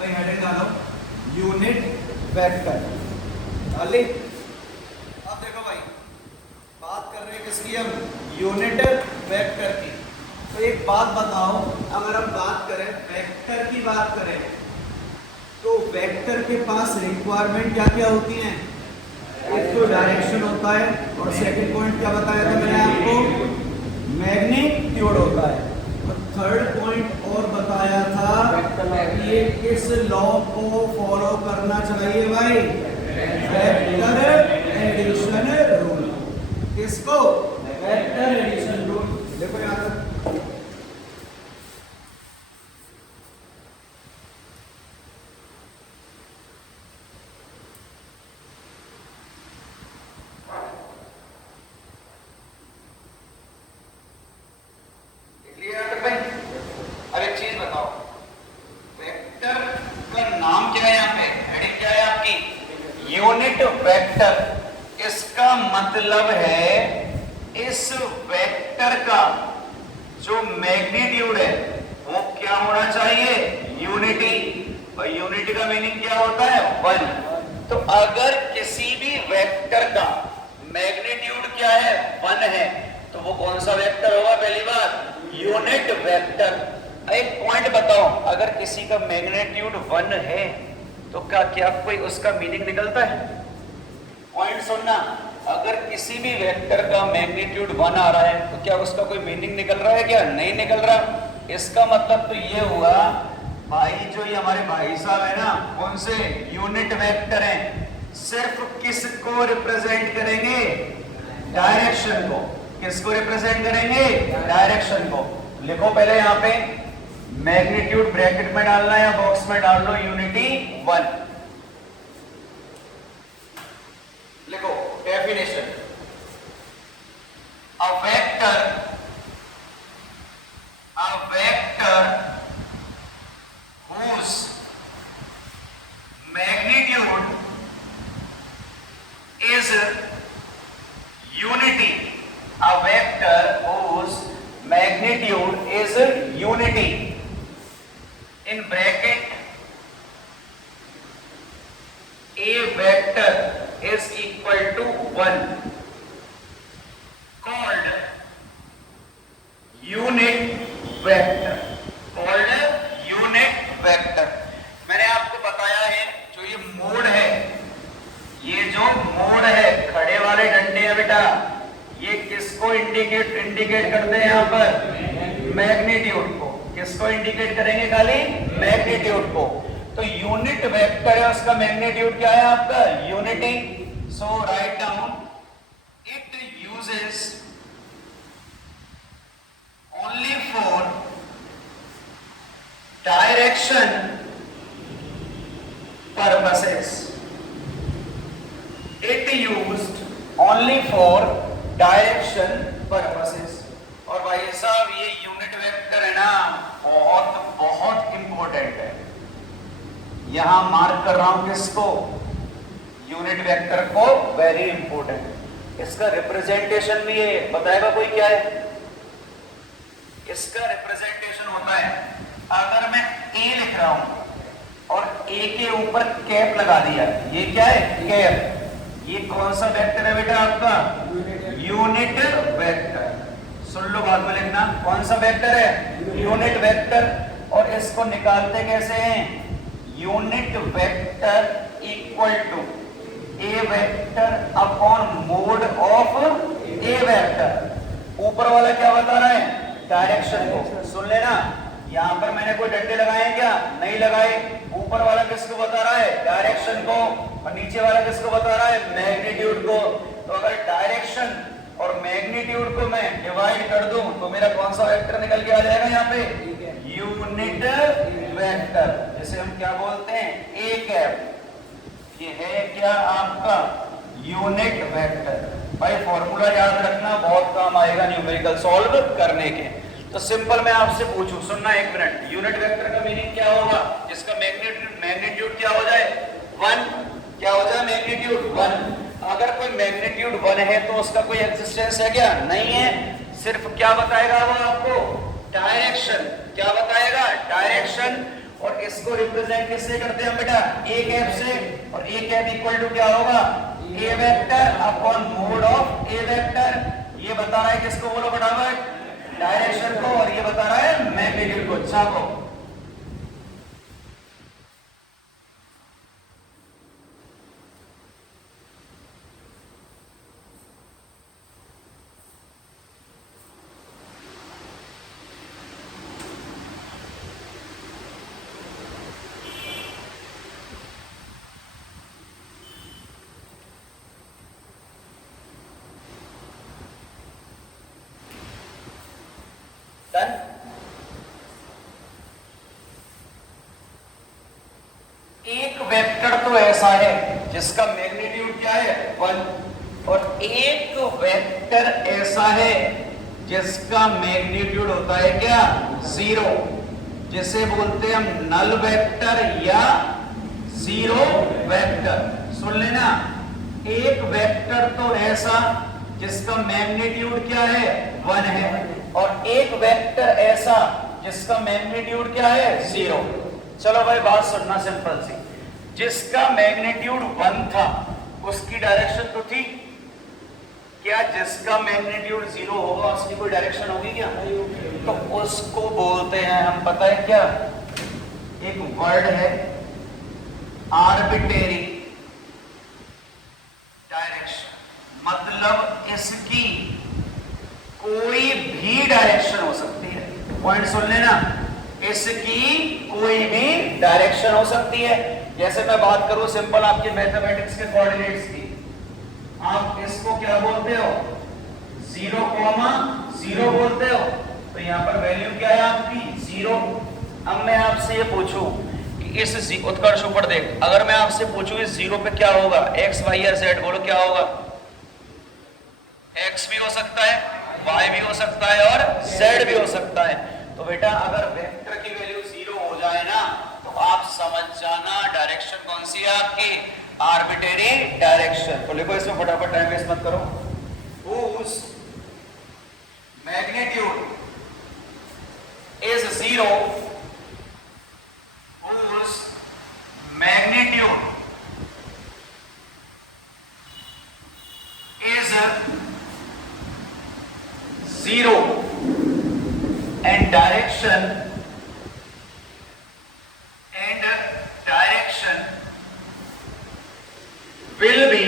भाई हेडिंग डालो unit vector डाली। अब देखो भाई बात कर रहे हैं किसकी हम, यूनिट वेक्टर की। तो एक बात बताओ, अगर हम बात करें वेक्टर की बात करें तो वेक्टर के पास रिक्वायरमेंट क्या क्या होती हैं? एक तो डायरेक्शन होता है और सेकंड पॉइंट क्या बताया था मैंने आपको, मैग्नीट्यूड होता है। और थर्ड पॉइंट और बताया था ये किस लॉ को फॉलो करना चाहिए भाई, वेक्टर एडिशन रूल। किसको? Vector addition rule. देखो यार यूनिट वेक्टर, इसका मतलब है इस वेक्टर का जो मैग्नीट्यूड है वो क्या होना चाहिए, यूनिटी। और यूनिटी का मीनिंग क्या होता है, वन। तो अगर किसी भी वेक्टर का मैग्नीट्यूड क्या है, वन है, तो वो कौन सा वेक्टर होगा? पहली बात यूनिट वेक्टर। एक पॉइंट बताओ, अगर किसी का मैग्नीट्यूड वन है तो क्या कोई उसका मीनिंग निकलता है? पॉइंट सुनना, अगर किसी भी वेक्टर का मैग्नीट्यूड वन आ रहा है तो क्या उसका कोई मीनिंग निकल रहा है? क्या नहीं निकल रहा। इसका मतलब तो ये हुआ भाई, जो ये हमारे भाई साहब है ना, कौन से यूनिट वेक्टर हैं, सिर्फ किसको रिप्रेजेंट करेंगे? डायरेक्शन को। किसको रिप्रेजेंट करेंगे? डायरेक्शन को। लिखो पहले यहां पे मैग्नीट्यूड ब्रैकेट में डालना या बॉक्स में डाल लो, यूनिटी वन। लिखो definition, a vector whose magnitude is unity, a vector whose magnitude is unity, in bracket a vector is equal to 1, called unit vector, called unit vector। मैंने आपको बताया है जो ये मोड है, ये जो मोड है, खड़े वाले डंडे हैं बेटा, ये किसको इंडिकेट करते हैं? यहां पर मैग्नीट्यूड को। किसको इंडिकेट करेंगे? खाली मैग्नीट्यूड को। तो यूनिट वेक्टर है, उसका मैग्नीट्यूड क्या है आपका? Unity. So write down, it uses only for direction purposes. It used only for direction purposes. और भाई साहब ये यूनिट वेक्टर है ना, बहुत बहुत इंपॉर्टेंट है। यहां मार्क कर रहा हूं किसको? यूनिट वेक्टर को, वेरी इंपॉर्टेंट। इसका रिप्रेजेंटेशन भी है, बताएगा कोई क्या है? इसका रिप्रेजेंटेशन होता है, अगर मैं ए लिख रहा हूं और ए के ऊपर कैप लगा दिया, ये क्या है? कैप। ये कौन सा वेक्टर है बेटा आपका? Unit vector. सुन लो बाद में लिखना, कौन सा वेक्टर है? Unit vector. और इसको निकालते कैसे हैं? Unit vector equal to A vector upon mod of A vector. ऊपर वाला क्या बता रहा है? डायरेक्शन को। सुन लेना, यहां पर मैंने कोई डंडे लगाए क्या? नहीं लगाए। ऊपर वाला किसको बता रहा है? डायरेक्शन को। और नीचे वाला किसको बता रहा है? मैग्नीट्यूड को। तो अगर डायरेक्शन और मैग्नीट्यूड को मैं डिवाइड कर दूं तो मेरा कौन सा वेक्टर निकल के आ जाएगा यहाँ पे? यूनिट वेक्टर, जिसे हम क्या बोलते हैं? A cap. ये है क्या आपका? Unit vector. भाई फॉर्मूला याद रखना, बहुत काम आएगा न्यूमेरिकल सॉल्व करने के। तो सिंपल मैं आपसे पूछूं, सुनना एक मिनट, यूनिट वेक्टर का मीनिंग क्या होगा? जिसका मैग्नीट्यूड क्या हो जाए? वन। क्या हो जाए? Magnitude one. अगर कोई मैग्नीट्यूड वन है तो उसका कोई एक्जिस्टेंस है क्या? नहीं है। सिर्फ क्या बताएगा वो आपको? डायरेक्शन। क्या बताएगा? डायरेक्शन। और इसको रिप्रेजेंट किससे करते हैं हम बेटा, ए कैप से, और ए कैप इक्वल टू क्या होगा, a vector upon mod of A vector. ये बता रहा है किसको, बोलो फटाफट, डायरेक्शन को, और ये बता रहा है मैग्नीट्यूड को। छापो। एक वेक्टर तो ऐसा है जिसका मैग्नीट्यूड क्या है, 1, और एक वेक्टर ऐसा है जिसका मैग्नीट्यूड होता है क्या, 0, जिसे बोलते हैं हम नल वेक्टर या जीरो वेक्टर। सुन लेना, एक वेक्टर तो ऐसा जिसका मैग्नीट्यूड क्या है, 1 है, और एक वेक्टर ऐसा जिसका मैग्नीट्यूड क्या है, 0। चलो भाई बात सुनना सिंपल सी, जिसका मैग्नीट्यूड 1 था उसकी डायरेक्शन तो थी क्या, जिसका मैग्नीट्यूड 0 होगा उसकी कोई डायरेक्शन होगी क्या, तो उसको बोलते हैं हम, पता है क्या, एक वर्ड है आर्बिट्रेरी डायरेक्शन। मतलब इसकी कोई भी डायरेक्शन हो सकती है। पॉइंट सुन लेना, इसकी कोई भी डायरेक्शन हो सकती है। जैसे मैं बात करूं सिंपल आपके मैथमेटिक्स के कोऑर्डिनेट्स की, आप इसको क्या बोलते हो, 0,0 बोलते हो, तो यहां पर वैल्यू क्या है आपकी, 0। अब मैं आपसे ये पूछूं कि इस उत्कर्ष ऊपर देख, अगर मैं आपसे पूछूं इस 0 पे क्या होगा, x y या z, बोलो क्या होगा, x भी हो सकता है, y भी हो सकता है और z भी हो सकता है। तो बेटा अगर वेक्टर की वैल्यू 0 हो जाए ना, तो आप समझ जाना डायरेक्शन कौन सी है आपकी, आर्बिट्रेरी डायरेक्शन। तो लिखो इसमें फटाफट, टाइम वेस्ट मत करो। whose magnitude is 0, whose magnitude is 0 and direction will be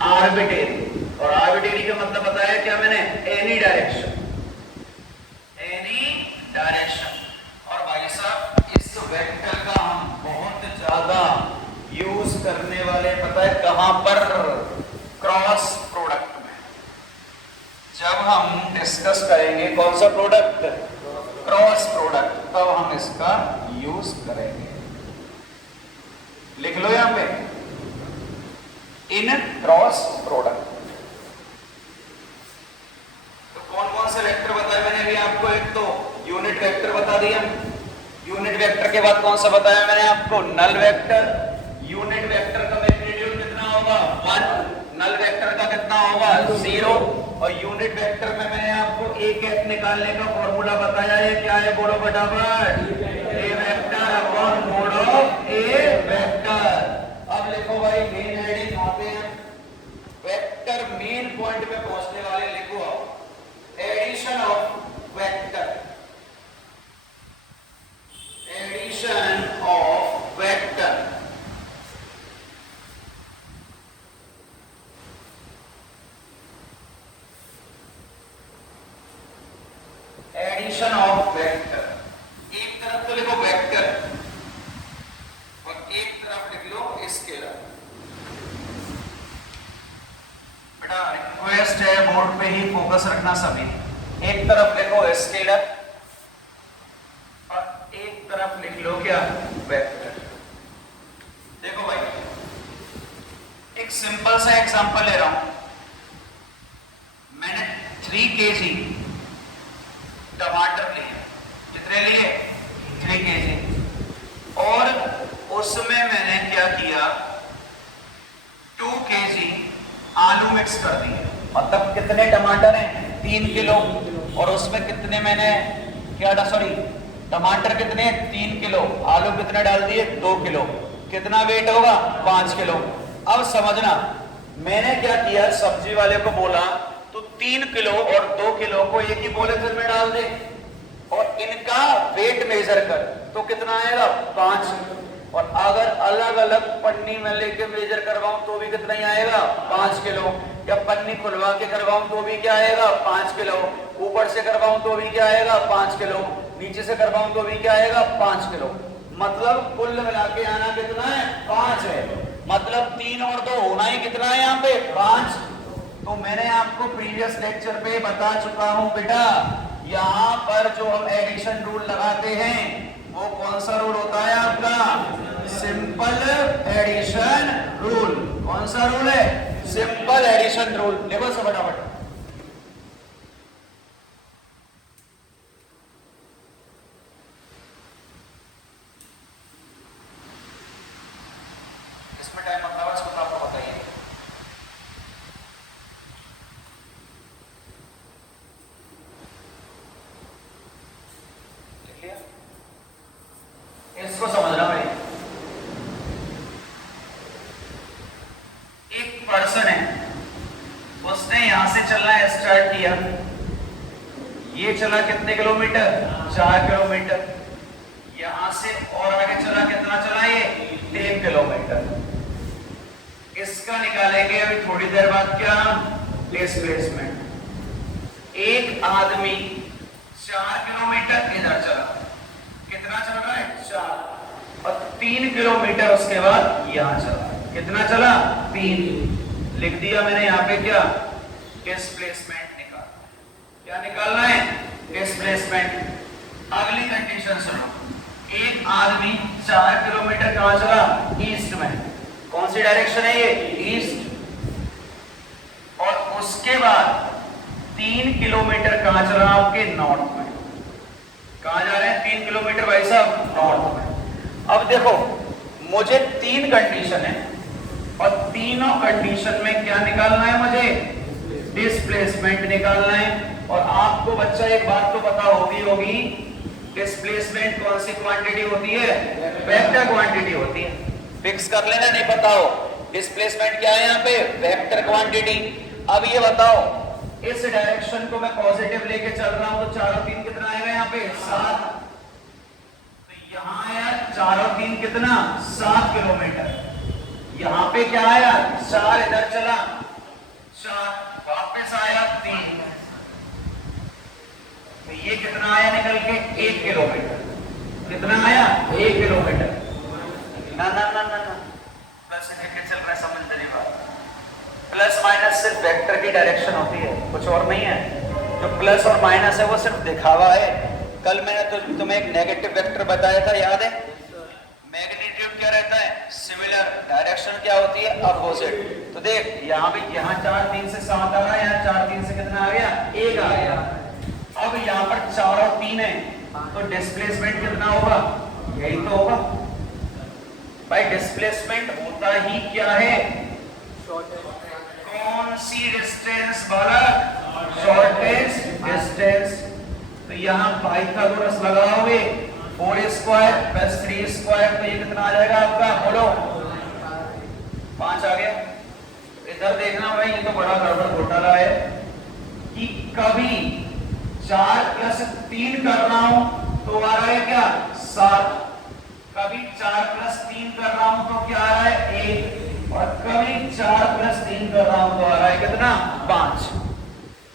arbitrary। और आर्बिट्रेरी का मतलब बताया क्या मैंने, एनी डायरेक्शन, एनी डायरेक्शन। और भाई साहब इस वेक्टर का हम बहुत ज्यादा यूज करने वाले, पता है कहां पर, क्रॉस प्रोडक्ट में। जब हम डिस्कस करेंगे कौन सा प्रोडक्ट, क्रॉस प्रोडक्ट, तब हम इसका यूज करेंगे। लिख लो यहां पे, इन क्रॉस प्रोडक्ट। तो कौन कौन से वेक्टर बताए मैंने अभी आपको, एक तो यूनिट वेक्टर बता दिया, यूनिट वेक्टर के बाद कौन सा बताया मैंने आपको, नल वेक्टर। यूनिट वेक्टर का मैग्नीट्यूड कितना होगा, 1, नल वेक्टर का कितना होगा, 0। और यूनिट वेक्टर में मैंने आपको ए कैप निकालने का फॉर्मूला बताया है, क्या है बोलो फटाफट, a vector upon mod of A vector. अब लिखो भाई मेन हेडिंग आते हैं, वेक्टर मेन पॉइंट पे पहुंचने वाले, लिखो addition of vector, addition of vector. Addition of vector, एक तरफ तो लिखो वेक्टर और एक तरफ लिख लो स्केलर। बेटा रिक्वेस्ट है बोर्ड पे ही फोकस रखना सभी, एक तरफ लिखो स्केलर और एक तरफ लिख लो क्या, वेक्टर। देखो भाई एक सिंपल सा एग्जांपल ले रहा हूं, मैंने 3 kg टमाटर लिए, कितने लिए, 3 kg, और उसमें मैंने क्या किया, 2 kg आलू मिक्स कर दिए। मतलब कितने टमाटर हैं, 3 किलो, और उसमें कितने मैंने क्या, सॉरी टमाटर कितने? 3 किलो। आलू कितने डाल दिए? 2 किलो। कितना वेट होगा? 5 किलो। अब समझना, मैंने क्या किया, सब्जी वाले को बोला तो 3 किलो और 2 किलो को एक ही पॉलीथिन में डाल दे और इनका वेट मेजर कर, तो कितना आएगा? 5। और अगर अलग अलग पन्नी में लेके मेजर करवाऊं तो भी कितना ही आएगा? 5 किलो। या पन्नी खुलवा के करवाऊं तो भी क्या आएगा? 5 किलो। ऊपर से करवाऊं तो भी क्या आएगा? 5 किलो। नीचे से करवाऊं तो भी क्या आएगा? 5 किलो। मतलब कुल मिला के आना कितना है? 5 है। मतलब 3 और 2 होना ही कितना है यहाँ पे? 5। तो मैंने आपको प्रीवियस लेक्चर पे बता चुका हूं बेटा, यहाँ पर जो हम एडिशन रूल लगाते हैं वो कौन सा रूल होता है आपका? Simple addition rule. कौन सा रूल है? Simple addition rule. देखो सब फटाफट। इसमें टाइम मतलब है, इसको आपको बताइए। इसको समझना भाई, एक पर्सन है, उसने यहां से चलना स्टार्ट किया, ये चला कितने किलोमीटर? 4 किलोमीटर। यहां से और आगे चला, कितना चला ये? 1 किलोमीटर। इसका निकालेंगे अभी थोड़ी देर बाद क्या? डिस्प्लेसमेंट। एक आदमी 4 किलोमीटर इधर चला, कितना चल रहा है? 4। और 3 किलोमीटर उसके बाद यहां चला, कितना चला? 3। लिख दिया मैंने यहाँ पे क्या? डिस्प्लेसमेंट निकाल। क्या निकालना है? डिस्प्लेसमेंट। अगली कंडीशन सुनो, एक आदमी 4 किलोमीटर कहां चला? ईस्ट में। कौन सी डायरेक्शन है ये? ईस्ट। और उसके बाद 3 किलोमीटर कहां चला? आपके नॉर्थ में। कहां जा रहे हैं? 3 किलोमीटर भाई साहब, नॉर्थ में। अब देखो, मुझे 3 कंडीशन है और तीनों कंडीशन में क्या निकालना है मुझे? डिस्प्लेसमेंट निकालना है। और आपको बच्चा एक बात तो पता होगी, डिस्प्लेसमेंट कौन सी क्वांटिटी होती है? वेक्टर क्वांटिटी होती है। फिक्स कर लेना, नहीं पता हो डिस्प्लेसमेंट क्या है यहाँ पे? Vector quantity. अब ये बताओ, इस डायरेक्शन को मैं पॉजिटिव लेके चल रहा हूं तो 4 और 3 कितना आएगा यहाँ पे? 7। तो यहाँ आया 4 और 3 कितना? 7 किलोमीटर। यहाँ पे क्या आया? 4 इधर चला, 4 वापस आया 3। तो ये कितना आया निकल के? 1 किलोमीटर। कितना आया? 1 किलोमीटर। ना ना ना ना ना, प्लस लेके चल रहा है, समझ नहीं बात। प्लस माइनस सिर्फ वेक्टर की डायरेक्शन होती है, कुछ और नहीं है। जो प्लस और माइनस है वो सिर्फ दिखावा है। कल मैंने तो तुम्हें एक नेगेटिव वेक्टर बताया था, याद है? मैग्नीट्यूड क्या रहता है? सिमिलर। डायरेक्शन क्या होती है? अपोजिट। तो देख, यहाँ भी, यहाँ 4 3 से 7 आ रहा है, यहाँ 4 3 से कितना आ गया? 1 आ गया। अब यहाँ पर 4 और 3 है, तो डिस्प्लेसमेंट कितना होगा? यही तो होगा भाई। डिस्प्लेसमेंट होता ही क्या है? कौन सी डिस्टेंस वाला? Shortest distance. तो यहाँ पाइथागोरस लगाओगे, 4 स्क्वायर प्लस 3 स्क्वायर, तो ये कितना आ जाएगा आपका? बोलो। 5 आ गया। इधर देखना भाई, ये तो बड़ा गड़बड़ घोटाला है कि कभी 4 प्लस 3 कर रहा हूं तो आ रहा है क्या? 7। कभी 4 प्लस 3 कर रहा हूं तो क्या आ रहा है? 1। और कभी 4 प्लस 3 कर रहा हूं तो आ रहा है कितना? 5।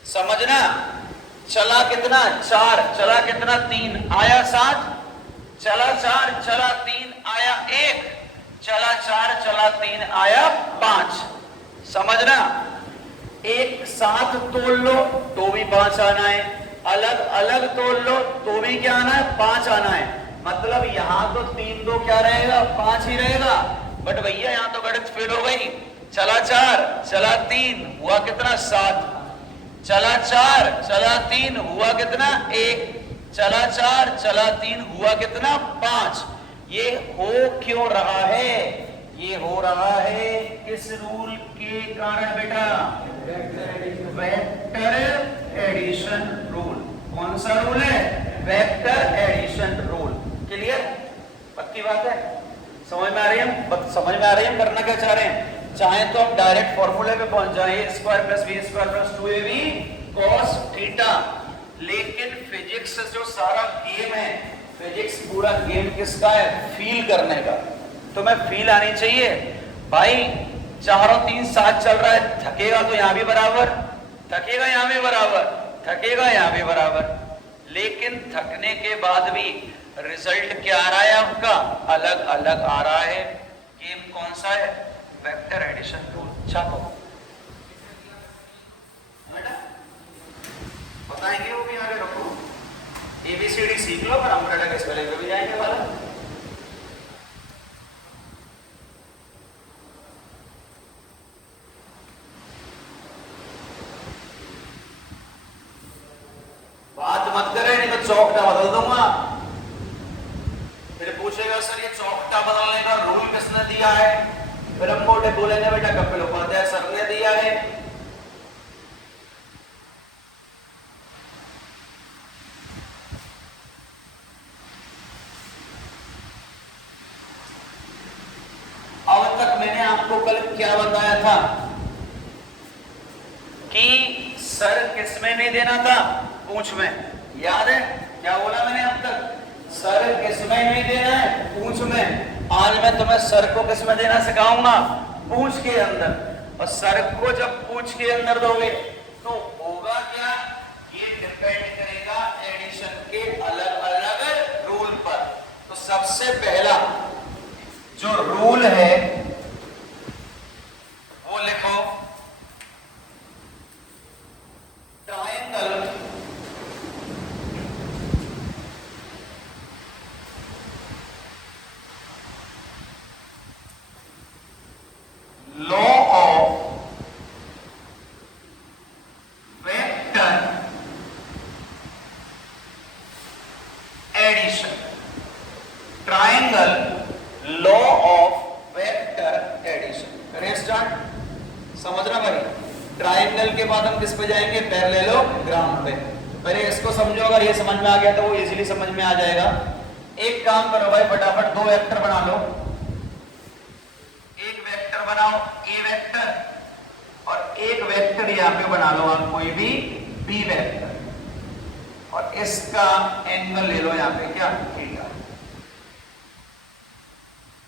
समझना, चला कितना? 4, चला कितना? 3, आया 7, चला 4, चला 3, आया 1, चला 4, चला 3, आया 5। समझना, एक साथ तोड़ लो तो भी 5 आना है, अलग अलग तोड़ लो तो भी क्या आना है? 5 आना है। मतलब यहां तो 3 2 क्या रहेगा? 5 ही रहेगा। बट भैया यहां तो गणित फेल हो गई। चला 4, चला 3, हुआ कितना? 7। चला 4, चला 3, हुआ कितना? 1। चला 4, चला 3, हुआ कितना? 5। ये हो क्यों रहा है? ये हो रहा है किस रूल के कारण बेटा? Vector addition rule. कौन सा रूल है? Vector addition rule. क्लियर? पक्की बात है? समझ में आ रही है? समझ में आ रही है करना क्या चाह रहे हैं? चाहे तो हम डायरेक्ट फॉर्मूले पे पहुंच जाए, a square plus b square plus 2ab cos theta. लेकिन फिजिक्स जो सारा गेम है, फिजिक्स पूरा गेम किसका है? फील करने का। तो मैं फील आनी चाहिए भाई। 4 और 3 7 चल रहा है, थकेगा तो यहां भी बराबर, थकेगा यहां भी बराबर, थकेगा यहां भी बराबर। लेकिन थकने के बाद भी रिजल्ट क्या आ रहा है आपका? अलग अलग आ रहा है। गेम कौन सा है? Vector addition rule. छापो बताएंगे वो भी आगे। रखो एबीसीडी सीख लो, पर हम करेंगे इस पहले भी जाएंगे वाला। बात मत करे, नहीं तो चौकटा बदल दूंगा। फिर पूछेगा सर ये चौकटा बदलने का रूल किसने दिया है? फिर हम मोटे बोलेंगे बेटा कपिल उपाध्याय सर ने दिया है। अब तक मैंने आपको कल क्या बताया था कि सर किस में नहीं देना था? पूंछ में। याद है क्या बोला मैंने अब तक? सर किस में नहीं देना है? पूंछ में। आज मैं तुम्हें सर को किस में देना सिखाऊंगा? पूंछ के अंदर। और सर को जब पूंछ के अंदर दोगे तो होगा क्या? ये डिपेंड करेगा एडिशन के अलग अलग रूल पर। तो सबसे पहला जो रूल है वो लिखो, triangle law of vector addition. Triangle law of vector addition. करें स्टार्ट। समझना भाई, ट्रायंगल के बाद हम किस पे जाएंगे? पैरेललोग्राम पे। पहले इसको समझो, अगर ये समझ में आ गया तो वो इजीली समझ में आ जाएगा। एक काम करो भाई, फटाफट 2 वेक्टर बना लो। एक वेक्टर बनाओ ए वेक्टर, और एक वेक्टर यहां पे बना लो आप कोई भी बी वेक्टर, और इसका एंगल ले लो यहां पे क्या? थीटा।